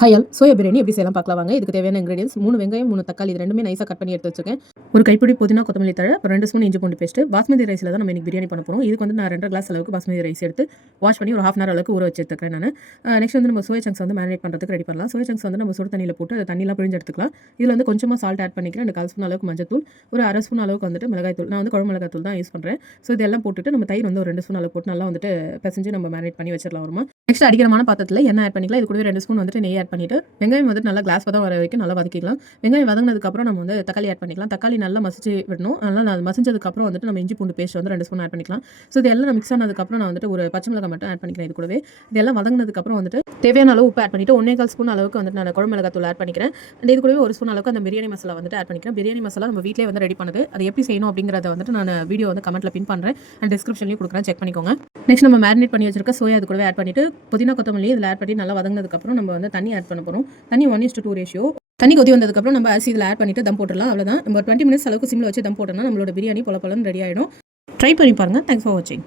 Hi all, soya biryani எப்படி செய்யலாம் பார்க்கலாம் வாங்க. இதுக்கு தேவையான இன்கிரீடியன்ஸ் 3 வெங்காயம், 3 தக்காளி இது ரெண்டுமே நைஸாக கட் பண்ணி எடுத்து வச்சிருக்கேன். ஒரு கைப்பிடி புதினா, கொத்தமல்லி தழை, அப்புறம் 2 ஸ்பூன் இஞ்சி பூண்டு பேஸ்ட். பாஸ்மதி ரைஸில் தான் நம்ம இன்னைக்கு பிரியாணி பண்ண போகிறோம். இதுக்கு வந்து நான் 2 கிளாஸ் அளவுக்கு பாஸ்மதி ரைஸ் எடுத்து வாஷ் பண்ணி ஒரு ½ hour அளவுக்கு ஊற வச்சு எடுத்துக்கிறேன் நான். நெக்ஸ்ட் வந்து நம்ம சோயா சங்க்ஸ் வந்து மேரினேட் பண்ணுறதுக்கு ரெடி பண்ணலாம். சோயா சங்க்ஸ் வந்து நம்ம சுடு தண்ணியில் போட்டு அதை தண்ணியெலாம் பிழிஞ்சு எடுத்துக்கலாம். இதில் வந்து கொஞ்சமாக சால்ட் ஆட் பண்ணிக்கிறேன். 1/4 ஸ்பூன் அளவுக்கு மஞ்சத்தூள், ஒரு ½ ஸ்பூன் அளவுக்கு வந்துட்டு மிளகாய் தூள். நான் வந்து குழம்பு மிளகாய் தூள் தான் யூஸ் பண்ணுறேன். ஸோ இதெல்லாம் போட்டுட்டு நம்ம தயிர் வந்து ஒரு 2 ஸ்பூன் அளவு போட்டு நல்லா வந்துட்டு பிசைஞ்சு நம்ம மேரினேட் பண்ணி வச்சிடலாம் வருமா. நெக்ஸ்ட் அடிக்கிறமான பாத்திரத்தில் எண்ணெய் ஆட் பண்ணிக்கலாம். இது கூட 2 ஸ்பூன் வந்துட்டு நெய் ஆட் பண்ணிட்டு வெங்காயம் வந்து நல்லா கிளாஸ் வர வரைக்கும் நல்லா வதக்கிக்கலாம். வெங்காயம் வதங்கினதுக்கப்புறம் நம்ம வந்து தக்காளி ஆட் பண்ணிக்கலாம். தக்காளி நல்லா மசிச்சு விடணும். நல்லா மசிஞ்சதுக்கப்புறம் வந்துட்டு நம்ம இஞ்சி பூண்டு பேஸ்ட் வந்து 2 ஸ்பூன் ஆட் பண்ணிக்கலாம். ஸோ இது எல்லாம் மிக்ஸ் ஆனதுக்கப்புறம் நான் வந்துட்டு ஒரு பச்சை மிளகாய் மட்டும் ஆட் பண்ணிக்கிறேன். இது கூடவே இதெல்லாம் வதங்கினதுக்கப்புறம் வந்துட்டு தேவையான அளவு உப்பு ஆட் பண்ணிட்டு 1/4 ஸ்பூன் அளவுக்கு வந்துட்டு நான் குழம்பு மிளகாய் தூள் ஆட் பண்ணிக்கிறேன். அண்ட் இது கூடவே 1 ஸ்பூன் அளவுக்கு அந்த பிரியாணி மசாலா வந்துட்டு ஆட் பண்ணிக்கிறேன். பிரியாணி மசாலா நம்ம வீட்டிலே வந்து ரெடி பண்ணுது. அது எப்படி செய்யணும் அப்படிங்கிறத வந்துட்டு நான் வீடியோ வந்து கமெண்ட்ல பின் பண்ணுறேன் அண்ட் டிஸ்கிரிப்ஷன்லையும் கொடுக்குறேன், செக் பண்ணிக்கோங்க. நெக்ஸ்ட் நம்ம மேரினேட் பண்ணி வச்சிருக்க சோயா அது கூடவே ஆட் பண்ணிட்டு புதினா கொத்தமல்லி இதில் ஆட் பண்ணி நல்லா வதங்கினதுக்கப்புறம் நம்ம வந்து தண்ணி ஆட் பண்ண போகிறோம். தண்ணி 1:2 ரேஷியோ. தண்ணி கொதி வந்ததுக்கப்புறம் நம்ம அரிசி இதில் ஆட் பண்ணிட்டு தம் போட்டுடலாம். அவ்வளோதான். நம்ம 20 மினிட்ஸ் அளவுக்கு சிம்மில் வச்சு தம் போட்டோம்னா நம்மளோட பிரியாணி பொல பொலன்னு ரெடி ஆகிடும். ட்ரை பண்ணி பாருங்கள். தேங்க்ஸ் ஃபார் வாட்சிங்.